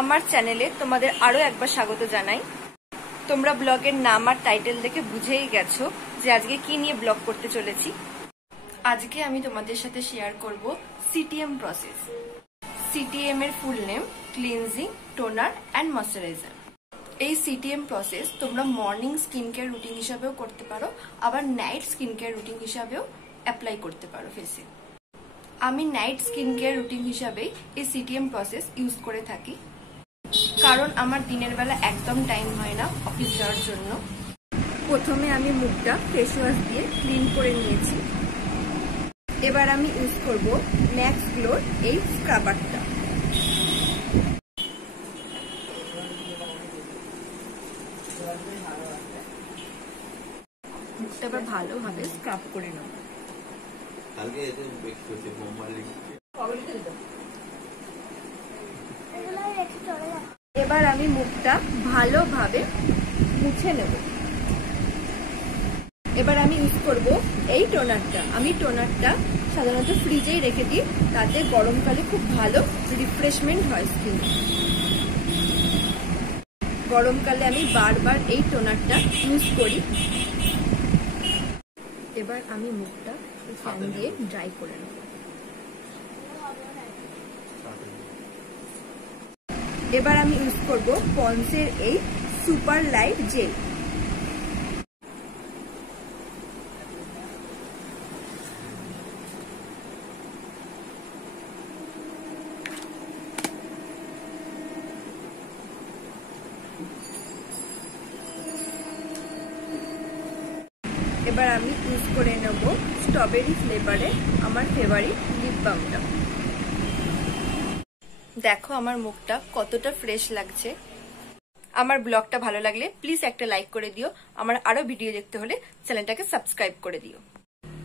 আমার চ্যানেলে তোমাদের আরো একবার স্বাগত জানাই। তোমরা ব্লগের নাম আর টাইটেল দেখে বুঝেই গেছো যে আজকে কি নিয়ে ব্লগ করতে চলেছি। আজকে আমি তোমাদের সাথে শেয়ার করব সিটিএম প্রসেস। সিটিএম এর full name cleansing, toner and moisturiser. এই সিটিএম প্রসেস তোমরা মর্নিং স্কিন কেয়ার রুটিন হিসাবেও করতে পারো, আবার নাইট স্কিন কেয়ার রুটিন হিসাবেও অ্যাপ্লাই করতে পারো ফেসে। আমি নাইট স্কিন কেয়ার রুটিন হিসাবে এই সিটিএম প্রসেস ইউজ করে থাকি, কারণ আমার দিনের বেলা একদম টাইম হয় না অফিস যাওয়ার জন্য। প্রথমে আমি মুখটা ফেস ওয়াশ দিয়ে ক্লিন করে নিয়েছি। এবার আমি ইউজ করব ম্যাক্স গ্লোর এই স্ক্রাবারটা। মুখটা এবার ভালোভাবে স্ক্রাব করে নেব। এবার আমি মুখটা ভালোভাবে মুছে নেব। এবার আমি ইউজ করব এই টোনারটা। আমি টোনারটা সাধারণত ফ্রিজেই রেখে দিই, তাতে গরমকালে খুব ভালো রিফ্রেশমেন্ট হয় স্কিন। গরমকালে আমি বারবার এই টোনারটা ইউজ করি। এবার আমি মুখটা ফ্যান দিয়ে ড্রাই করে নেব। এবার আমি ইউজ করব পন্ডসের এই সুপার লাইট জেল। এবার আমি ইউজ করে নেব স্ট্রবেরি ফ্লেভারে আমার ফেভারিট লিপ বামটা। দেখো আমার মুখটা কতটা ফ্রেশ লাগছে। আমার ব্লগটা ভালো লাগলে প্লিজ একটা লাইক করে দিও। আমার আরো ভিডিও দেখতে হলে চ্যানেলটাকে সাবস্ক্রাইব করে দিও।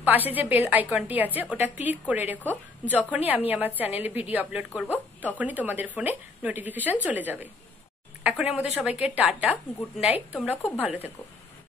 পাশে যে বেল আইকনটি আছে ওটা ক্লিক করে রেখো। যখনই আমি আমার চ্যানেলে ভিডিও আপলোড করব তখনই তোমাদের ফোনে নোটিফিকেশন চলে যাবে। এখনের মধ্যে সবাইকে টাটা, গুড নাইট। তোমরা খুব ভালো থেকো।